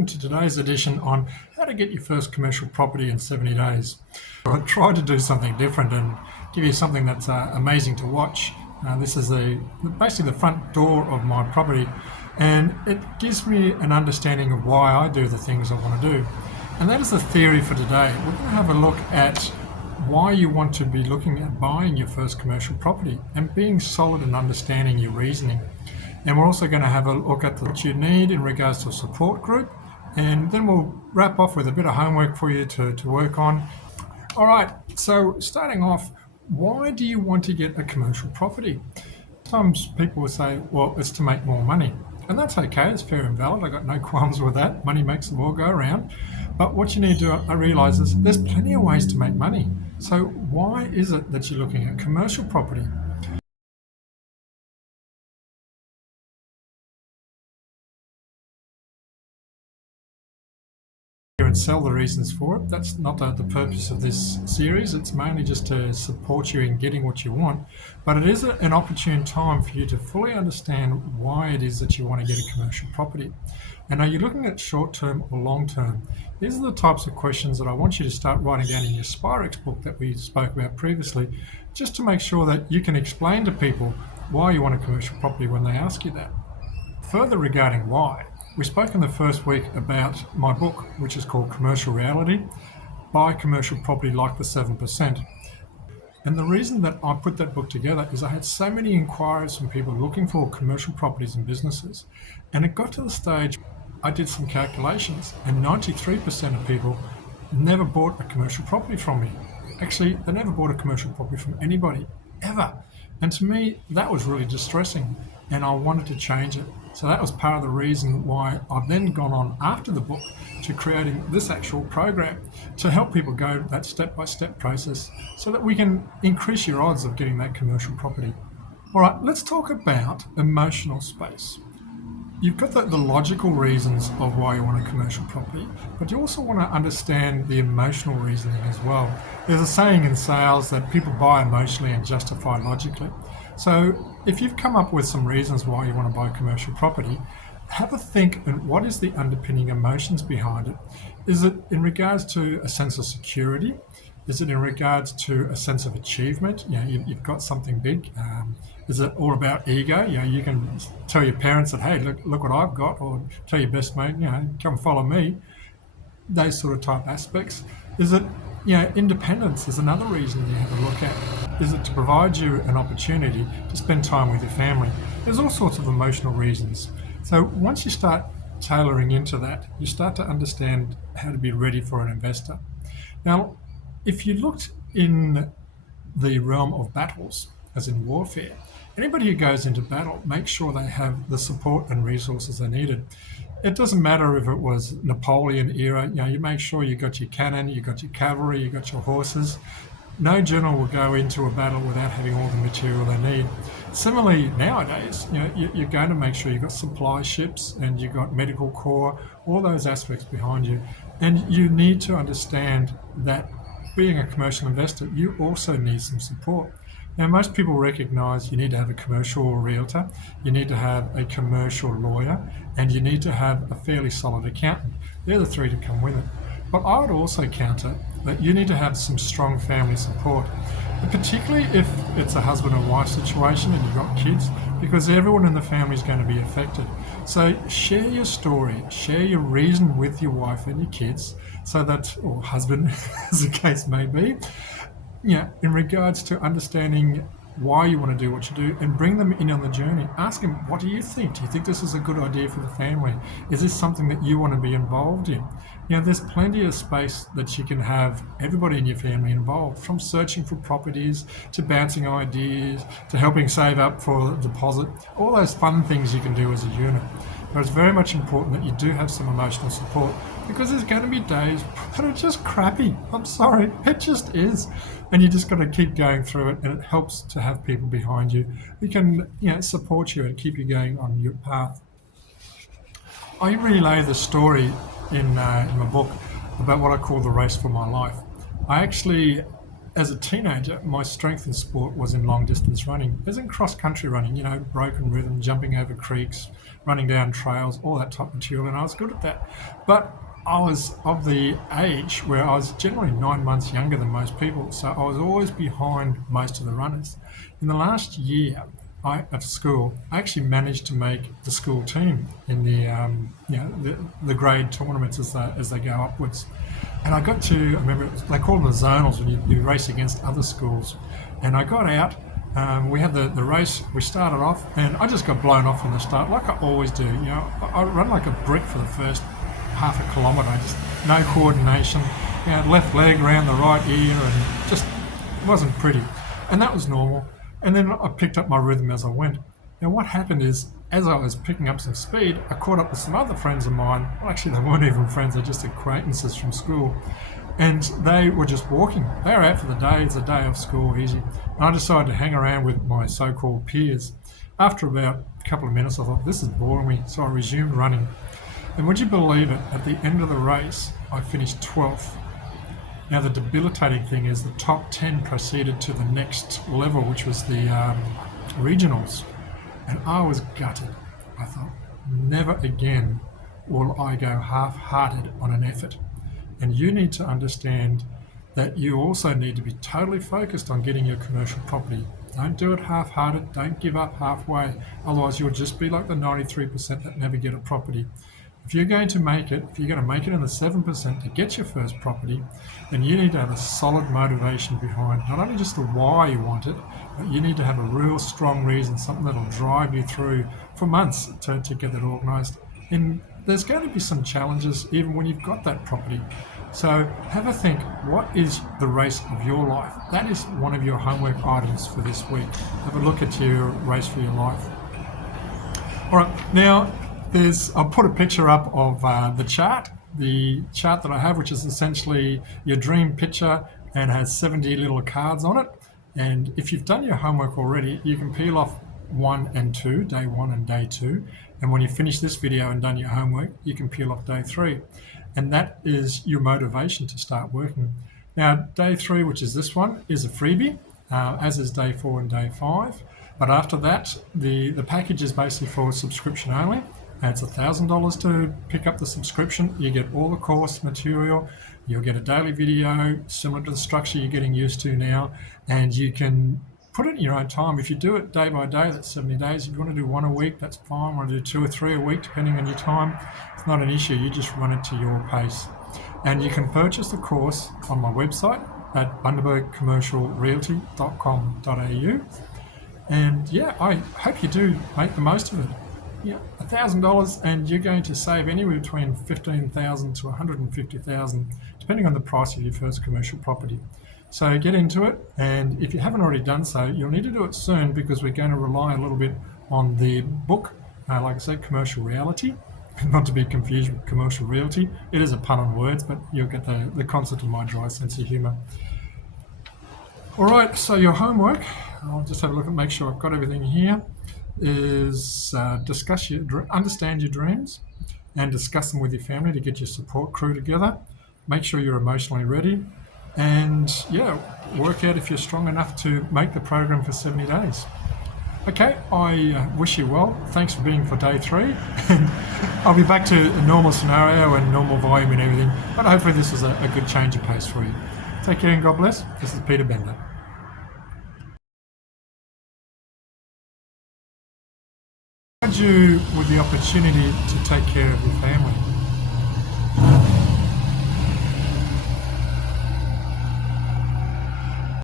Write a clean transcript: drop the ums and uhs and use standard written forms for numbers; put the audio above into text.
welcome to today's edition on how to get your first commercial property in 70 days. I tried to do something different and give you something that's amazing to watch. This is basically the front door of my property, and it gives me an understanding of why I do the things I want to do. And that is the theory for today. We're going to have a look at why you want to be looking at buying your first commercial property and being solid and understanding your reasoning. And we're also going to have a look at what you need in regards to a support group, and then we'll wrap off with a bit of homework for you to work on. All right, so starting off, why do you want to get a commercial property? Sometimes people will say, well, it's to make more money. And that's okay, it's fair and valid. I got no qualms with that. Money makes the world go around. But what you need to realize is there's plenty of ways to make money. So why is it that you're looking at commercial property? And sell the reasons for it. That's not the purpose of this series. It's mainly just to support you in getting what you want, but it is an opportune time for you to fully understand why it is that you want to get a commercial property. And are you looking at short-term or long-term? These are the types of questions that I want you to start writing down in your Spirex book that we spoke about previously, just to make sure that you can explain to people why you want a commercial property when they ask you that. Further regarding why, we spoke in the first week about my book, which is called Commercial Reality, Buy Commercial Property Like the 7%. And the reason that I put that book together is I had so many inquiries from people looking for commercial properties and businesses. And it got to the stage, I did some calculations, and 93% of people never bought a commercial property from me. Actually, they never bought a commercial property from anybody, ever. And to me, that was really distressing, and I wanted to change it. So that was part of the reason why I've then gone on after the book to creating this actual program to help people go that step-by-step process so that we can increase your odds of getting that commercial property. All right, let's talk about emotional space. You've got the logical reasons of why you want a commercial property, but you also want to understand the emotional reasoning as well. There's a saying in sales that people buy emotionally and justify logically. So if you've come up with some reasons why you want to buy a commercial property, have a think and what is the underpinning emotions behind it? Is it in regards to a sense of security? Is it in regards to a sense of achievement? You've got something big. Is it all about ego? You can tell your parents that, hey, look what I've got, or tell your best mate, come follow me. Those sort of type aspects. Is it, independence is another reason you have a look at. Is it to provide you an opportunity to spend time with your family? There's all sorts of emotional reasons. So once you start tailoring into that, you start to understand how to be ready for an investor. Now, if you looked in the realm of battles, as in warfare, anybody who goes into battle makes sure they have the support and resources they needed. It doesn't matter if it was Napoleon era, you make sure you got your cannon, you got your cavalry, you got your horses. No general will go into a battle without having all the material they need. Similarly, nowadays, you're going to make sure you've got supply ships and you've got medical corps, all those aspects behind you. And you need to understand that being a commercial investor, you also need some support. Now, most people recognize you need to have a commercial realtor, you need to have a commercial lawyer, and you need to have a fairly solid accountant. They're the three to come with it. But I would also counter that you need to have some strong family support, particularly if it's a husband and wife situation and you've got kids, because everyone in the family is going to be affected. So share your story, share your reason with your wife and your kids, so that, or husband, as the case may be, in regards to understanding why you want to do what you do, and bring them in on the journey. Ask them, what do you think? Do you think this is a good idea for the family? Is this something that you want to be involved in? There's plenty of space that you can have everybody in your family involved, from searching for properties to bouncing ideas to helping save up for a deposit, all those fun things you can do as a unit. But it's very much important that you do have some emotional support, because there's going to be days that are just crappy. I'm sorry, it just is. And you just got to keep going through it, and it helps to have people behind you who can support you and keep you going on your path. I relay the story in my book about what I call the race for my life. I actually as a teenager, my strength in sport was in long distance running. As in cross country running, you know, broken rhythm, jumping over creeks, running down trails, all that type of material, and I was good at that. But I was of the age where I was generally 9 months younger than most people, so I was always behind most of the runners. In the last year at school, I actually managed to make the school team in the grade tournaments as they go upwards. And I got to, I remember they called them the zonals when you race against other schools. And I got out, we had the race, we started off, and I just got blown off from the start, like I always do. You know, I run like a brick for the first half a kilometre, just no coordination, you know, left leg around the right ear, and just wasn't pretty. And that was normal. And then I picked up my rhythm as I went. Now what happened is, as I was picking up some speed, I caught up with some other friends of mine. Well, actually, they weren't even friends, they're just acquaintances from school. And they were just walking. They were out for the day, it's a day off school, easy. And I decided to hang around with my so-called peers. After about a couple of minutes, I thought, this is boring me, so I resumed running. And would you believe it, at the end of the race, I finished 12th. Now the debilitating thing is the top 10 proceeded to the next level, which was the regionals. And I was gutted. I thought, never again will I go half-hearted on an effort. And you need to understand that you also need to be totally focused on getting your commercial property. Don't do it half-hearted, don't give up halfway, otherwise you'll just be like the 93% that never get a property. If you're going to make it, if you're going to make it in the 7% to get your first property, then you need to have a solid motivation behind not only just the why you want it, but you need to have a real strong reason, something that'll drive you through for months to get that organised. And there's going to be some challenges even when you've got that property. So have a think, what is the race of your life? That is one of your homework items for this week. Have a look at your race for your life. All right, now I'll put a picture up of the chart that I have, which is essentially your dream picture and has 70 little cards on it. And if you've done your homework already, you can peel off 1 and 2, day 1 and day 2. And when you finish this video and done your homework, you can peel off day 3. And that is your motivation to start working. Now, day 3, which is this one, is a freebie, as is day 4 and day 5. But after that, the package is basically for subscription only. And it's $1,000 to pick up the subscription. You get all the course material. You'll get a daily video similar to the structure you're getting used to now, and you can put it in your own time. If you do it day by day, that's 70 days. If you want to do 1 a week, that's fine. Want to do 2 or 3 a week, depending on your time, it's not an issue. You just run it to your pace. And you can purchase the course on my website at bundabergcommercialrealty.com.au. And yeah, I hope you do make the most of it. Yeah, $1,000, and you're going to save anywhere between $15,000 to $150,000, depending on the price of your first commercial property. So get into it, and if you haven't already done so, you'll need to do it soon, because we're going to rely a little bit on the book, like I said, Commercial Reality, not to be confused with Commercial Realty. It is a pun on words, but you'll get the concept of my dry sense of humour. All right, so your homework, I'll just have a look and make sure I've got everything here, is understand your dreams and discuss them with your family to get your support crew together. Make sure you're emotionally ready, and yeah, work out if you're strong enough to make the program for 70 days. Okay, I wish you well. Thanks for being for day 3. And I'll be back to a normal scenario and normal volume and everything, but hopefully this was a good change of pace for you. Take care and God bless. This is Peter Bender. You with the opportunity to take care of your family.